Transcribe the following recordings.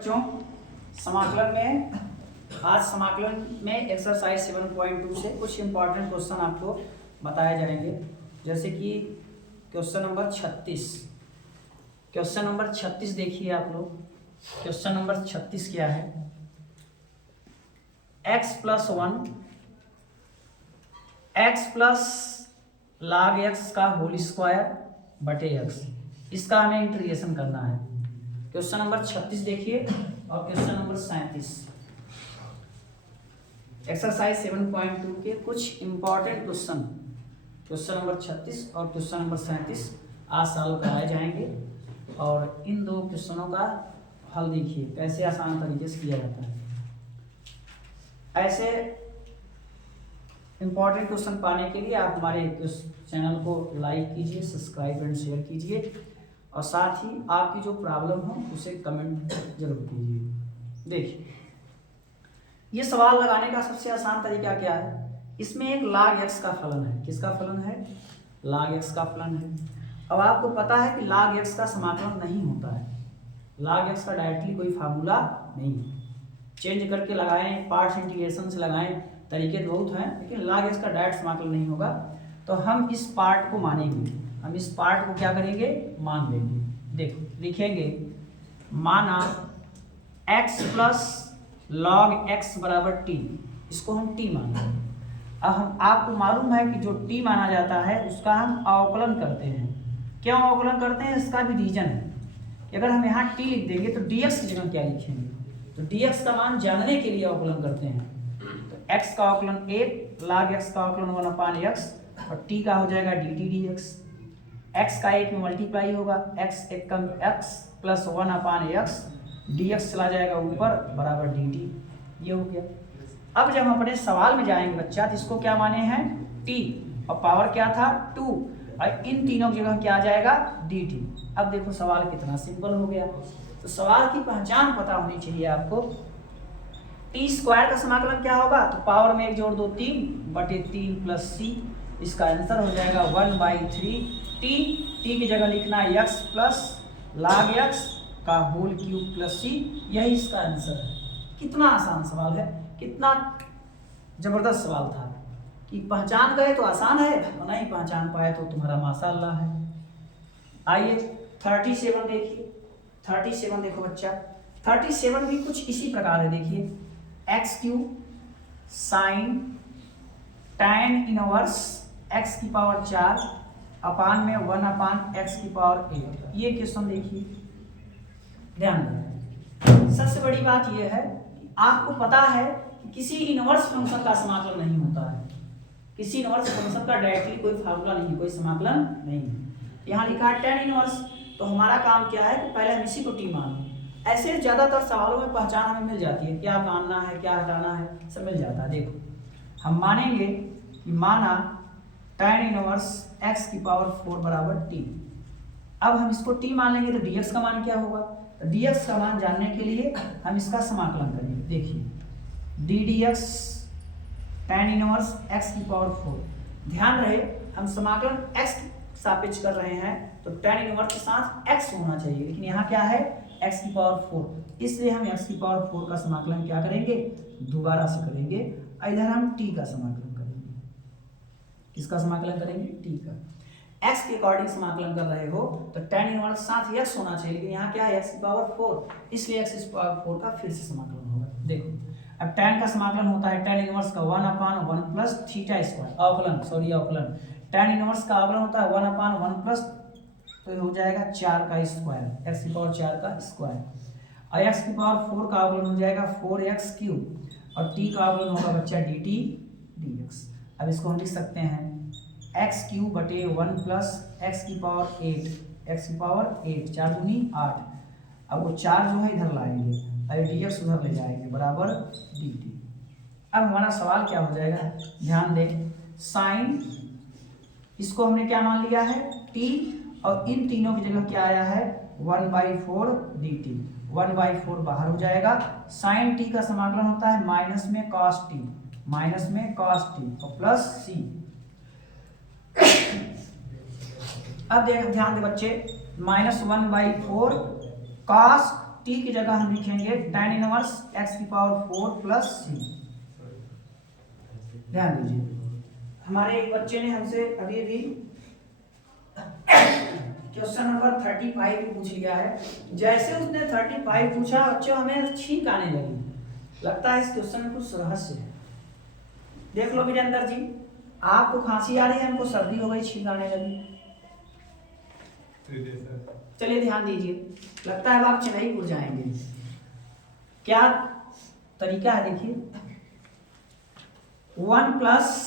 बच्चों समाकलन में आज समाकलन में एक्सरसाइज 7.2 से कुछ इंपॉर्टेंट क्वेश्चन आपको बताए जाएंगे। जैसे कि क्वेश्चन नंबर 36 देखिए आप लोग। क्वेश्चन नंबर 36 क्या है? x+1 x plus log x का होल स्क्वायर बटे x, इसका हमें इंटीग्रेशन करना है। क्वेश्चन नंबर 36 देखिए और क्वेश्चन नंबर 37 एक्सरसाइज 7.2 के कुछ इंपॉर्टेंट क्वेश्चन क्वेश्चन नंबर 36 और क्वेश्चन नंबर 37 आज सॉल्व कराए जाएंगे। और इन दो क्वेश्चनों का हल देखिए कैसे आसान तरीके से किया जाता है। ऐसे इंपॉर्टेंट क्वेश्चन पाने के लिए आप हमारे चैनल को लाइक कीजिए, सब्सक्राइब एंड शेयर कीजिए और साथ ही आपकी जो प्रॉब्लम हो उसे कमेंट जरूर कीजिए। देखिए ये सवाल लगाने का सबसे आसान तरीका क्या है? इसमें एक log x का फलन है। किसका फलन है? log x का फलन है। अब आपको पता है कि log x का समाकलन नहीं होता है। log x का डायरेक्टली कोई फार्मूला नहीं है। चेंज करके लगाएं, पार्ट्स इंटीग्रेशन से लगाएं, तरीके तो बहुत हैं, लेकिन log x का डायरेक्ट समाकलन नहीं होगा। तो हम इस पार्ट को मानेंगे, हम इस पार्ट को क्या करेंगे? मान लेंगे। देखो लिखेंगे माना x प्लस log x बराबर t, इसको हम t मानते हैं। अब हम आपको मालूम है कि जो t माना जाता है उसका हम अवकलन करते हैं। क्यों अवकलन करते हैं? इसका भी रीजन है कि अगर हम यहाँ t लिख देंगे तो dx की जगह क्या लिखेंगे? तो dx का मान जानने के लिए अवकलन करते हैं। तो x का अवकलन 1, log x का अवकलन 1/x और t का हो जाएगा dt dx। x का 1 में मल्टीप्लाई होगा, x प्लस 1/x, dx चला जाएगा ऊपर बराबर dt। ये हो गया। अब जब हम अपने सवाल में जाएंगे बच्चा तो इसको क्या माने हैं? t और पावर क्या था? 2 और इन तीनों की जगह क्या आ जाएगा? dt। अब देखो सवाल कितना सिंपल हो गया। तो सवाल की पहचान पता होनी चाहिए आपको। टी स्क्वायर का समाकलन क्या होगा? तो पावर में 1 जोड़ दो 3 बटे 3 प्लस c, इसका आंसर हो जाएगा 1/3 t। t की जगह लिखना है x प्लस log x का होल क्यूब प्लस c, यही इसका आंसर है। कितना आसान सवाल है, कितना जबरदस्त सवाल था कि पहचान गए तो आसान है और नहीं पहचान पाए तो तुम्हारा माशाअल्लाह है। आइए 37 देखिए। 37 देखो बच्चा, 37 भी कुछ इसी प्रकार है। देखिए x³ sine tan inverse x की पावर 4 अपान में 1/x की पावर 8। ये क्वेश्चन देखिए, ध्यान दें। सबसे बड़ी बात यह है कि आपको पता है कि किसी इनवर्स फंक्शन का समाकलन नहीं होता है। किसी इनवर्स फंक्शन का डायरेक्टली कोई फार्मूला नहीं, कोई समाकलन नहीं है। यहाँ लिखा है tan इनवर्स, तो हमारा काम क्या है कि पहले हम इसी को t मान लें। ऐसे ज़्यादातर सवालों में पहचान हमें मिल जाती है, क्या मानना है क्या हटाना है सब मिल जाता है। देखो हम मानेंगे कि माना tan इनवर्स x की पावर 4 बराबर t। अब हम इसको t मान लेंगे तो dx का मान क्या होगा? तो dx का मान जानने के लिए हम इसका समाकलन करेंगे। देखिए d dx tan inverse x की पावर 4। ध्यान रहे हम समाकलन x सापेक्ष कर रहे हैं तो tan इनवर्स के साथ x होना चाहिए, लेकिन यहाँ क्या है? x की पावर 4, इसलिए हम x की पावर 4 का समाकलन क्या करेंगे? दोबारा से करेंगे। इधर हम t का समाकलन करेंगे। किसका समाकलन करेंगे? t का। x के अकॉर्डिंग समाकलन कर रहे हो तो tan इनवर्स साथ x होना चाहिए, लेकिन यहाँ क्या है? x की पावर 4, इसलिए x की पावर 4 का फिर से समाकलन होगा। देखो अब tan का समाकलन होता है tan इनवर्स का 1/1 प्लस थीटा स्क्वायर, अवकलन tan इनवर्स का अवकलन होता है 1/1 प्लस, तो हो जाएगा 4 का स्क्वायर, x की पावर 4 का स्क्वायर, और x की पावर 4 का अवकलन हो जाएगा 4x³ और t का अवकलन होगा बच्चा dt dx। अब इसको हम लिख सकते हैं x³ बटे 1 प्लस x की पावर 8, 4 दूनी 8। अब वो 4 जो है इधर लाएंगे और dx उधर ले जाएंगे बराबर dt। अब हमारा सवाल क्या हो जाएगा? ध्यान दें, साइन इसको हमने क्या मान लिया है? t, और इन तीनों की जगह क्या आया है? 1/4 dt। 1/4 बाहर हो जाएगा। साइन t का समाकलन होता है माइनस में cos t और प्लस c। अब ध्यान दे बच्चे, -1/4 cos टी की जगह हम लिखेंगे tan इनवर्स x की पावर 4 प्लस सी। ध्यान दीजिए, हमारे एक बच्चे ने हमसे अभी अभी क्वेश्चन नंबर 35 भी पूछ लिया है। जैसे उसने 35 पूछा बच्चों हमें छींक आने लगी, लगता है इस क्वेश्चन में कुछ रहस्य है। देख लो वीरेंद्र जी, आपको खांसी आ रही है, हमको सर्दी हो गई, छींक आने लगी। चलिए ध्यान दीजिए, लगता है आप चेन्नईपुर जाएंगे। क्या तरीका है देखिए, 1 प्लस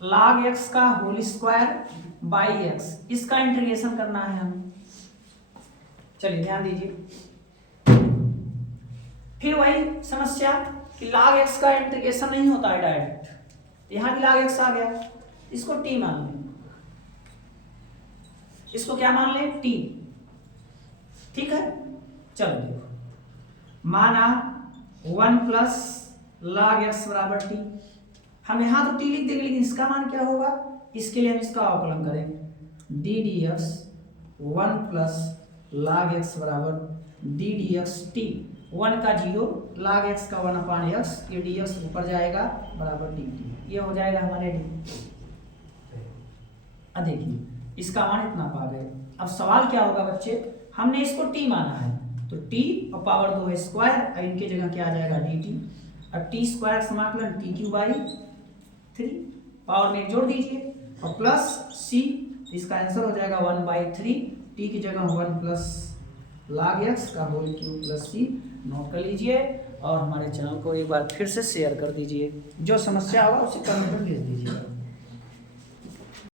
log x का होल स्क्वायर बाई x, इसका इंटीग्रेशन करना है हमें। चलिए ध्यान दीजिए, फिर वही समस्या कि log x का इंटीग्रेशन नहीं होता है डायरेक्ट, यहां भी log x आ गया, इसको t मान लें, इसको क्या मान लें, t। ठीक है, चलो देखो, माना 1 प्लस log x बराबर t, हम यहां तो t लिख देंगे, लेकिन इसका मान क्या होगा, इसके लिए हम इसका अवकलन करेंगे d dx 1 plus log x बराबर d dx t, 1 का 0 log x का 1 अपान x, ये dx ऊपर जाएगा बराबर dt, ये हो जाएगा हमारे d। अब देखिए इसका मान इतना पा गए। अब सवाल क्या होगा बच्चे, हमने इसको t माना है तो t और पावर 2 स्क्वायर, और इनके जगह क्या आ जाएगा dt। अब t स्क्वायर समाकलन t क्यू बाई 3, पावर में जोड़ दीजिए और प्लस c, इसका आंसर हो जाएगा 1/3, t की जगह 1 प्लस log x का whole cube plus c। Note कर लीजिए और हमारे चैनल को एक बार फिर से शेयर कर दीजिए। जो समस्या होगा उसे कमेंट में भेज दीजिए।